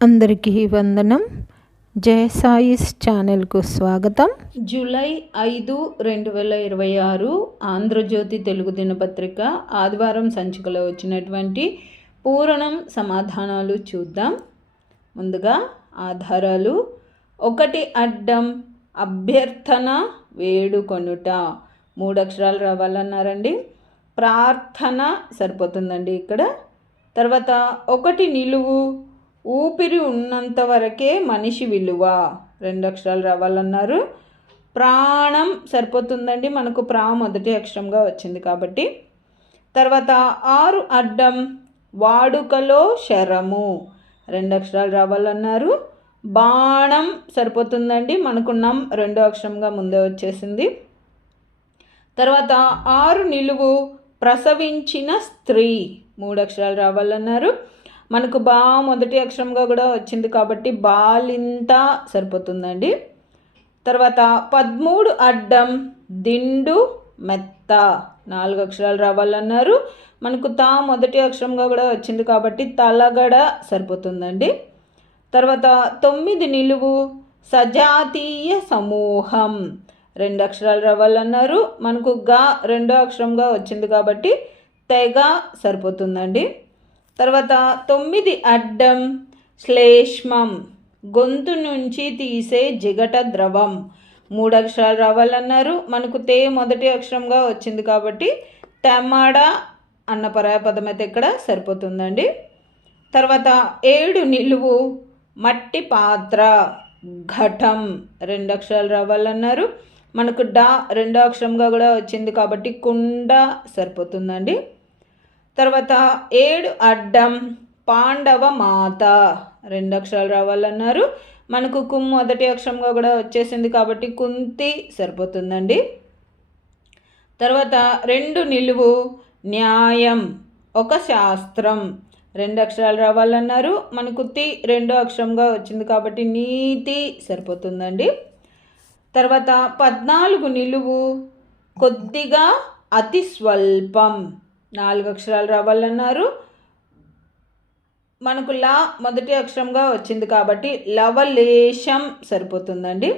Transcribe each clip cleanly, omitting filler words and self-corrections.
అందరికీ వందనం. జయ సాయిస్ ఛానల్కు స్వాగతం. జూలై 5, 2026 ఆంధ్రజ్యోతి తెలుగు దినపత్రిక ఆదివారం సంచికలో వచ్చినటువంటి పూరణం సమాధానాలు చూద్దాం. ముందుగా ఆధారాలు. 1 అడ్డం అభ్యర్థన వేడుకొనుట 3 అక్షరాలు రావాలన్నారండి. ప్రార్థన సరిపోతుందండి ఇక్కడ. తర్వాత 1 నిలువు ఊపిరి ఉన్నంత వరకే మనిషి విలువ 2 అక్షరాలు రావాలన్నారు. ప్రాణం సరిపోతుందండి, మనకు మొదటి అక్షరంగా వచ్చింది కాబట్టి. తర్వాత 6 అడ్డం వాడుకలో శరము 2 అక్షరాలు రావాలన్నారు. బాణం సరిపోతుందండి, మనకు 2 అక్షరంగా ముందే వచ్చేసింది. తర్వాత 6 నిలువు ప్రసవించిన స్త్రీ 3 అక్షరాలు రావాలన్నారు. మనకు మొదటి అక్షరంగా కూడా వచ్చింది కాబట్టి బాలింత సరిపోతుందండి. తర్వాత 13 అడ్డం దిండు మెత్త 4 అక్షరాలు రావాలన్నారు. మనకు మొదటి అక్షరంగా కూడా వచ్చింది కాబట్టి తలగడ సరిపోతుందండి. తర్వాత 9 నిలువు సజాతీయ సమూహం 2 అక్షరాలు రావాలన్నారు. మనకు 2 అక్షరంగా వచ్చింది కాబట్టి తెగ సరిపోతుందండి. తర్వాత 9 అడ్డం శ్లేష్మం గొంతు నుంచి తీసే జిగట ద్రవం 3 అక్షరాలు రావాలన్నారు. మనకు మొదటి అక్షరంగా వచ్చింది కాబట్టి తెమ్మడ అన్న పరాయపదం అయితే ఇక్కడ సరిపోతుందండి. తర్వాత 7 నిలువు మట్టి పాత్ర ఘటం 2 అక్షరాలు రావాలన్నారు. మనకు 2 అక్షరంగా కూడా వచ్చింది కాబట్టి కుండ సరిపోతుందండి. తర్వాత 7 అడ్డం పాండవ మాత 2 అక్షరాలు రావాలన్నారు. మనకు మొదటి అక్షరంగా కూడా వచ్చేసింది కాబట్టి కుంతి సరిపోతుందండి. తర్వాత 2 నిలువు న్యాయం ఒక శాస్త్రం 2 అక్షరాలు రావాలన్నారు. మనకు 2 అక్షరంగా వచ్చింది కాబట్టి నీతి సరిపోతుందండి. తర్వాత 14 నిలువు కొద్దిగా అతి స్వల్పం 4 అక్షరాలు రావాలన్నారు. మనకు మొదటి అక్షరంగా వచ్చింది కాబట్టి లవలేశం సరిపోతుందండి.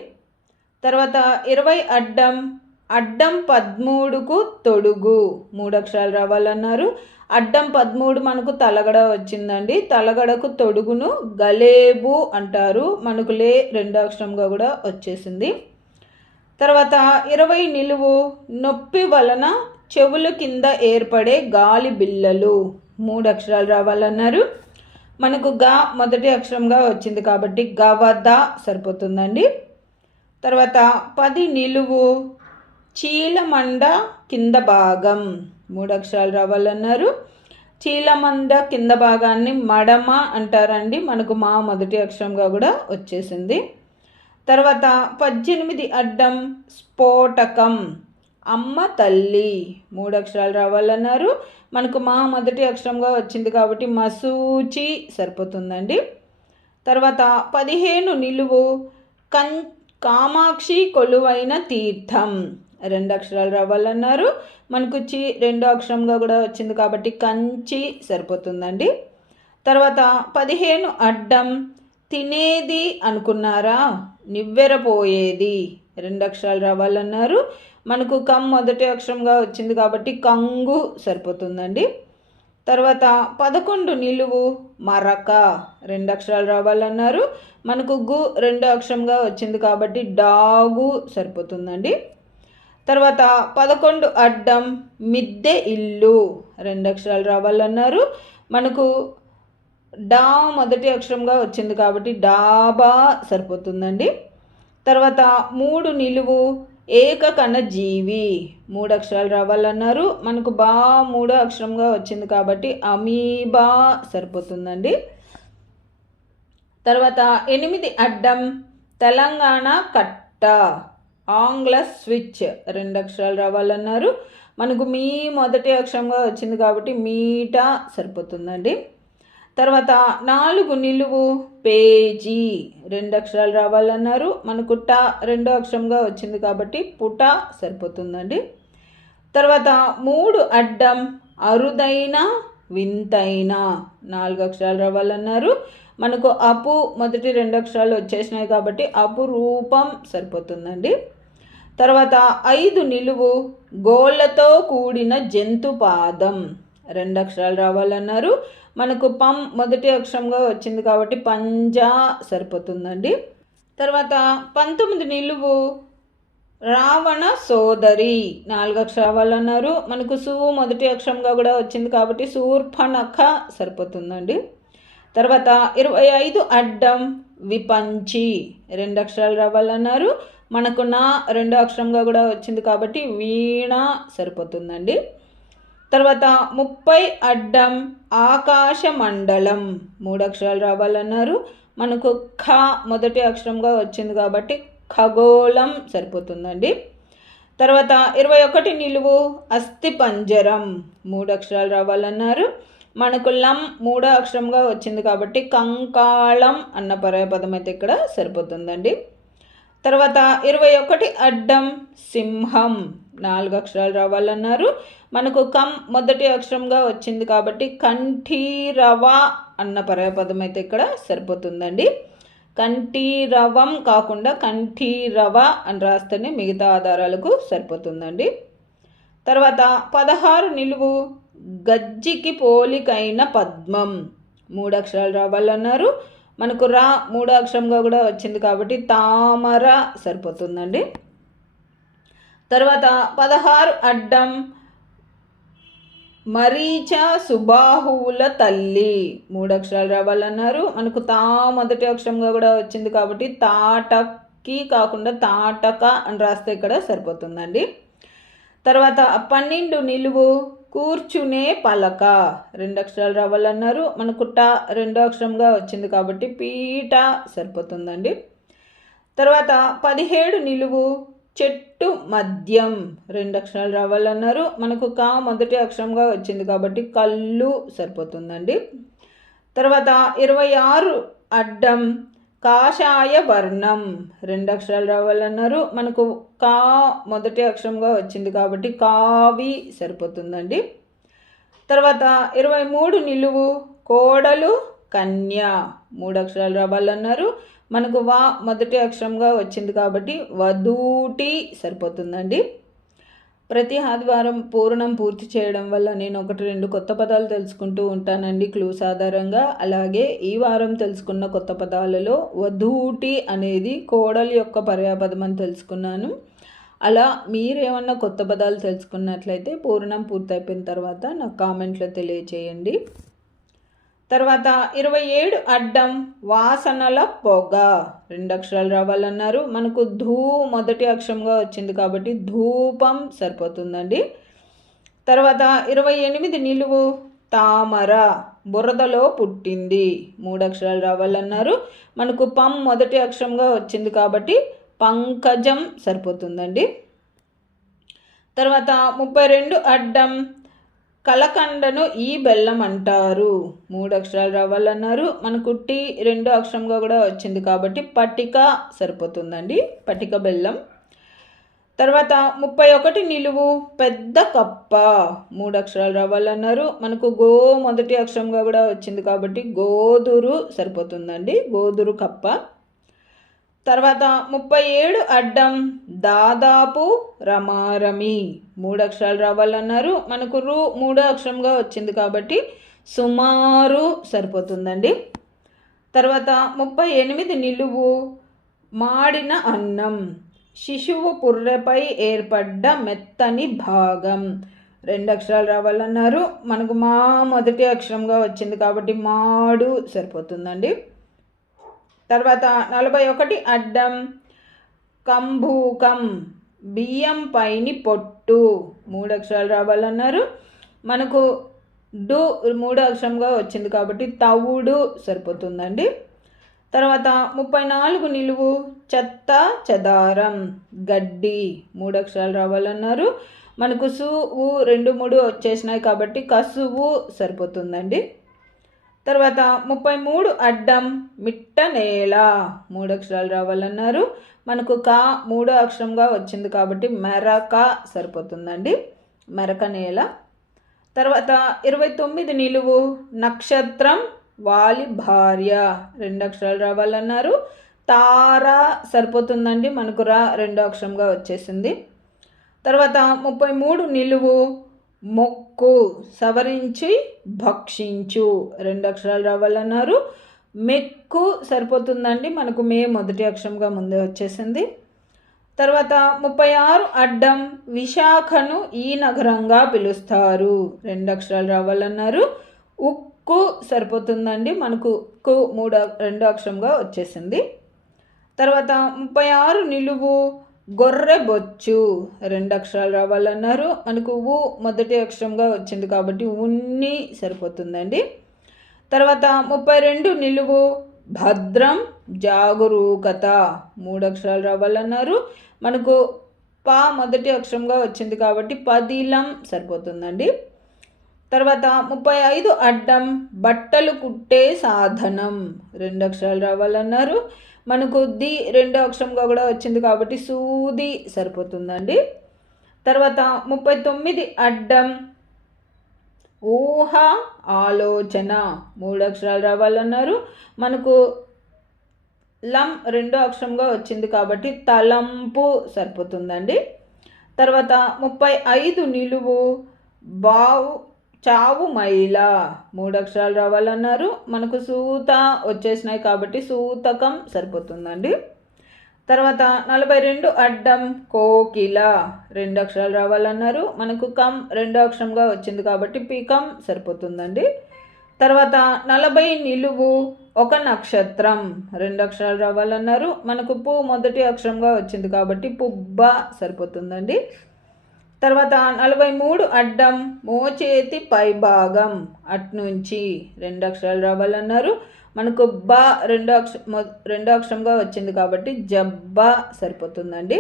తర్వాత 20 అడ్డం అడ్డం 13కు తొడుగు 3 అక్షరాలు రావాలన్నారు. అడ్డం 13 మనకు తలగడ వచ్చిందండి. తలగడకు తొడుగును గలేబు అంటారు. మనకు 2 అక్షరంగా కూడా వచ్చేసింది. తర్వాత 20 నిలువు నొప్పి వలన చెవుల కింద ఏర్పడే గాలి బిళ్ళలు 3 అక్షరాలు రావాలన్నారు. మనకు మొదటి అక్షరంగా వచ్చింది కాబట్టి గవద సరిపోతుందండి. తర్వాత 10 నిలువు చీలమండ కింద భాగం 3 అక్షరాలు రావాలన్నారు. చీలమండ కింద భాగాన్ని మడమ అంటారండి. మనకు మొదటి అక్షరంగా కూడా వచ్చేసింది. తర్వాత 18 అడ్డం స్ఫోటకం అమ్మ తల్లి 3 అక్షరాలు రావాలన్నారు. మనకు మొదటి అక్షరంగా వచ్చింది కాబట్టి మసూచి సరిపోతుందండి. తర్వాత 15 నిలువు కామాక్షి కొలువైన తీర్థం 2 అక్షరాలు రావాలన్నారు. మనకు 2 అక్షరంగా కూడా వచ్చింది కాబట్టి కంచి సరిపోతుందండి. తర్వాత 15 అడ్డం తినేది అనుకున్నారా నివ్వెరపోయేది 2 అక్షరాలు రావాలన్నారు. మనకు మొదటి అక్షరంగా వచ్చింది కాబట్టి కంగు సరిపోతుందండి. తర్వాత 11 నిలువు మరక 2 అక్షరాలు రావాలన్నారు. మనకు 2 అక్షరంగా వచ్చింది కాబట్టి డాగు సరిపోతుందండి. తర్వాత 11 అడ్డం మిద్దె ఇల్లు 2 అక్షరాలు రావాలన్నారు. మనకు మొదటి అక్షరంగా వచ్చింది కాబట్టి డాబా సరిపోతుందండి. తర్వాత 3 నిలువు ఏకకణ జీవి 3 అక్షరాలు రావాలన్నారు. మనకు 3 అక్షరంగా వచ్చింది కాబట్టి అమీబా సరిపోతుందండి. తర్వాత 8 అడ్డం తెలంగాణ కట్ట ఆంగ్ల స్విచ్ 2 అక్షరాలు రావాలన్నారు. మనకు మొదటి అక్షరంగా వచ్చింది కాబట్టి మీట సరిపోతుందండి. తర్వాత 4 నిలువు పేజీ 2 అక్షరాలు రావాలన్నారు. మనకు 2 అక్షరంగా వచ్చింది కాబట్టి పుట సరిపోతుందండి. తర్వాత 3 అడ్డం అరుదైన వింతైన 4 అక్షరాలు రావాలన్నారు. మనకు అపు మొదటి 2 అక్షరాలు వచ్చేసినాయి కాబట్టి అపురూపం సరిపోతుందండి. తర్వాత 5 నిలువు గోళ్ళతో కూడిన జంతు పాదం 2 అక్షరాలు రావాలన్నారు. మనకు పం మొదటి అక్షరంగా వచ్చింది కాబట్టి పంజా సరిపోతుందండి. తర్వాత 19 నిలువు రావణ సోదరి 4 అక్షరాలు రావాలన్నారు. మనకు సు మొదటి అక్షరంగా కూడా వచ్చింది కాబట్టి శూర్పణఖ సరిపోతుందండి. తర్వాత 25 అడ్డం విపంచి 2 అక్షరాలు రావాలన్నారు. మనకు నా 2 అక్షరంగా కూడా వచ్చింది కాబట్టి వీణ సరిపోతుందండి. తర్వాత 30 అడ్డం ఆకాశ మండలం 3 అక్షరాలు రావాలన్నారు. మనకు ఖ మొదటి అక్షరంగా వచ్చింది కాబట్టి ఖగోళం సరిపోతుందండి. తర్వాత 21 నిలువు అస్థి పంజరం 3 అక్షరాలు రావాలన్నారు. మనకు లం 3 అక్షరంగా వచ్చింది కాబట్టి కంకాళం అన్న పర్యాయపదం అయితే ఇక్కడ సరిపోతుందండి. తర్వాత 21 అడ్డం సింహం 4 అక్షరాలు రావాలన్నారు. మనకు కం మొదటి అక్షరంగా వచ్చింది కాబట్టి కంఠీరవ అన్న పర్యాయపదం అయితే ఇక్కడ సరిపోతుందండి. కంఠీరవం కాకుండా కంఠీరవ అని రాస్తేనే మిగతా ఆధారాలకు సరిపోతుందండి. తర్వాత 16 నిలువు గజ్జికి పోలికైన పద్మం 3 అక్షరాలు రావాలన్నారు. మనకు రా 3 అక్షరంగా కూడా వచ్చింది కాబట్టి తామర సరిపోతుందండి. తర్వాత 16 అడ్డం మరీచ సుబాహువుల తల్లి 3 అక్షరాలు రావాలన్నారు. మనకు తా మొదటి అక్షరంగా కూడా వచ్చింది కాబట్టి తాటకి కాకుండా తాటక అని రాస్తే ఇక్కడ సరిపోతుందండి. తర్వాత 12 నిలువు కూర్చునే పలక 2 అక్షరాలు రావాలన్నారు. మనకు ట 2 అక్షరంగా వచ్చింది కాబట్టి పీట సరిపోతుందండి. తర్వాత 17 నిలువు చెట్టు మద్యం 2 అక్షరాలు రావాలన్నారు. మనకు కా మొదటి అక్షరంగా వచ్చింది కాబట్టి కళ్ళు సరిపోతుందండి. తర్వాత 26 అడ్డం కాషాయ వర్ణం 2 అక్షరాలు రావాలన్నారు. మనకు కా మొదటి అక్షరంగా వచ్చింది కాబట్టి కావి సరిపోతుందండి. తర్వాత 23 నిలువు కోడలు కన్య 3 అక్షరాలు రావాలన్నారు. మనకు వా మొదటి అక్షరంగా వచ్చింది కాబట్టి వధూటి సరిపోతుందండి. ప్రతి ఆదివారం పూర్ణం పూర్తి చేయడం వల్ల నేను 1-2 కొత్త పదాలు తెలుసుకుంటూ ఉంటానండి క్లూస్ ఆధారంగా. అలాగే ఈ వారం తెలుసుకున్న కొత్త పదాలలో వధూటి అనేది కోడలి యొక్క పర్యాపదం అని తెలుసుకున్నాను. అలా మీరేమన్నా కొత్త పదాలు తెలుసుకున్నట్లయితే పూర్ణం పూర్తయిపోయిన తర్వాత నాకు కామెంట్లో తెలియచేయండి. తర్వాత 27 అడ్డం వాసనల పొగ 2 అక్షరాలు రావాలన్నారు. మనకు ధూ మొదటి అక్షరంగా వచ్చింది కాబట్టి ధూపం సరిపోతుందండి. తర్వాత 28 నిలువు తామర బురదలో పుట్టింది 3 అక్షరాలు రావాలన్నారు. మనకు పం మొదటి అక్షరంగా వచ్చింది కాబట్టి పంకజం సరిపోతుందండి. తర్వాత 32 అడ్డం కలకండను ఈ బెల్లం అంటారు 3 అక్షరాలు రావాలన్నారు. మనకు టీ 2 అక్షరంగా కూడా వచ్చింది కాబట్టి పటిక సరిపోతుందండి, పటిక బెల్లం. తర్వాత 31 నిలువు పెద్ద కప్ప 3 అక్షరాలు రావాలన్నారు. మనకు గో మొదటి అక్షరంగా కూడా వచ్చింది కాబట్టి గోదురు సరిపోతుందండి, గోదురు కప్ప. తర్వాత 37 అడ్డం దాదాపు రమారమి 3 అక్షరాలు రావాలన్నారు. మనకు రు 3 అక్షరంగా వచ్చింది కాబట్టి సుమారు సరిపోతుందండి. తర్వాత 38 నిలువు మాడిన అన్నం శిశువు పుర్రెపై ఏర్పడ్డ మెత్తని భాగం 2 అక్షరాలు రావాలన్నారు. మనకు మా మొదటి అక్షరంగా వచ్చింది కాబట్టి మాడు సరిపోతుందండి. తర్వాత 41 అడ్డం కంభూకం బియ్యం పైని పొట్టు 3 అక్షరాలు రావాలన్నారు. మనకు డు 3 అక్షరంగా వచ్చింది కాబట్టి తవుడు సరిపోతుందండి. తర్వాత 34 నిలువు చెత్త చెదారం గడ్డి 3 అక్షరాలు రావాలన్నారు. మనకు సు ఊ 2, 3 వచ్చేసినాయి కాబట్టి కసువు సరిపోతుందండి. తర్వాత 33 అడ్డం మిట్ట నేల 3 అక్షరాలు రావాలన్నారు. మనకు కా 3 అక్షరంగా వచ్చింది కాబట్టి మెరక సరిపోతుందండి, మెరక నేల. తర్వాత 29 నిలువు నక్షత్రం వాలి భార్య 2 అక్షరాలు రావాలన్నారు. తార సరిపోతుందండి, మనకు రా 2వ అక్షరంగా వచ్చేసింది. తర్వాత 33 నిలువు మొక్కు సవరించి భక్షించు 2 అక్షరాలు రావాలన్నారు. మెక్కు సరిపోతుందండి, మనకు మే మొదటి అక్షరంగా ముందే వచ్చేసింది. తర్వాత 36 అడ్డం విశాఖను ఈ నగరంగా పిలుస్తారు 2 అక్షరాలు రావాలన్నారు. ఉక్కు సరిపోతుందండి, మనకు కు 2వ అక్షరంగా వచ్చేసింది. తర్వాత 36 నిలువు గొర్రె బొచ్చు 2 అక్షరాలు రావాలన్నారు. మనకు ఊ మొదటి అక్షరంగా వచ్చింది కాబట్టి ఉన్ని సరిపోతుందండి. తర్వాత 32 నిలువు భద్రం జాగరూకత 3 అక్షరాలు రావాలన్నారు. మనకు పా మొదటి అక్షరంగా వచ్చింది కాబట్టి పదిలం సరిపోతుందండి. తర్వాత 35 అడ్డం బట్టలు కుట్టే సాధనం 2 అక్షరాలు రావాలన్నారు. మనకు ది 2వ అక్షరంగా కూడా వచ్చింది కాబట్టి సూది సరిపోతుందండి. తర్వాత 39 అడ్డం ఊహ ఆలోచన 3 అక్షరాలు రావాలన్నారు. మనకు లం 2వ అక్షరంగా వచ్చింది కాబట్టి తలంపు సరిపోతుందండి. తర్వాత 35 నిలువు చావు మైల 3 అక్షరాలు రావాలన్నారు. మనకు సూత వచ్చేసినాయి కాబట్టి సూతకం సరిపోతుందండి. తర్వాత 42 అడ్డం కోకిల 2 అక్షరాలు రావాలన్నారు. మనకు కం 2వ అక్షరంగా వచ్చింది కాబట్టి పికం సరిపోతుందండి. తర్వాత 40 నిలువు ఒక నక్షత్రం 2 అక్షరాలు రావాలన్నారు. మనకు పు మొదటి అక్షరంగా వచ్చింది కాబట్టి పుబ్బ సరిపోతుందండి. తర్వాత 43 అడ్డం మోచేతి పైభాగం అట్నుంచి 2 అక్షరాలు రావాలన్నారు. మనకు బా 2వ అక్షరంగా వచ్చింది కాబట్టి జబ్బా సరిపోతుందండి.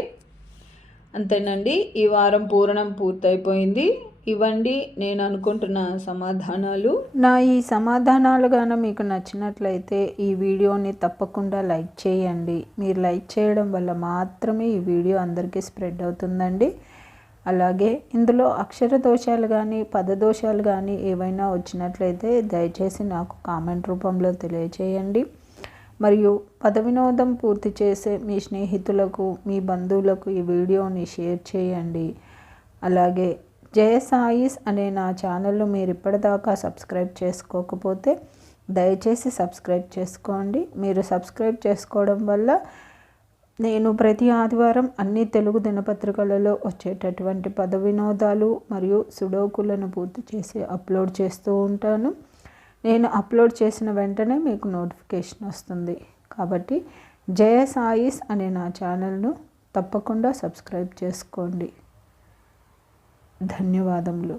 అంతేనండి, ఈ వారం పూరణం పూర్తయిపోయింది. ఇవ్వండి నేను అనుకుంటున్న సమాధానాలు. నా ఈ సమాధానాలు గాన మీకు నచ్చినట్లయితే ఈ వీడియోని తప్పకుండా లైక్ చేయండి. మీరు లైక్ చేయడం వల్ల మాత్రమే ఈ వీడియో అందరికీ స్ప్రెడ్ అవుతుందండి. అలాగే ఇందులో అక్షర దోషాలు కానీ పదదోషాలు కానీ ఏవైనా వచ్చినట్లయితే దయచేసి నాకు కామెంట్ రూపంలో తెలియచేయండి. మరియు పద వినోదం పూర్తి చేసే మీ స్నేహితులకు మీ బంధువులకు ఈ వీడియోని షేర్ చేయండి. అలాగే జయ సాయిస్ అనే నా ఛానల్ను మీరు ఇప్పటిదాకా సబ్స్క్రైబ్ చేసుకోకపోతే దయచేసి సబ్స్క్రైబ్ చేసుకోండి. మీరు సబ్స్క్రైబ్ చేసుకోవడం వల్ల నేను ప్రతి ఆదివారం అన్ని తెలుగు దినపత్రికలలో వచ్చేటటువంటి పద వినోదాలు మరియు సుడోకులను పూర్తి చేసి అప్లోడ్ చేస్తూ ఉంటాను. నేను అప్లోడ్ చేసిన వెంటనే మీకు నోటిఫికేషన్ వస్తుంది. కాబట్టి జయ సాయిస్ అనే నా ఛానల్ను తప్పకుండా సబ్స్క్రైబ్ చేసుకోండి. ధన్యవాదములు.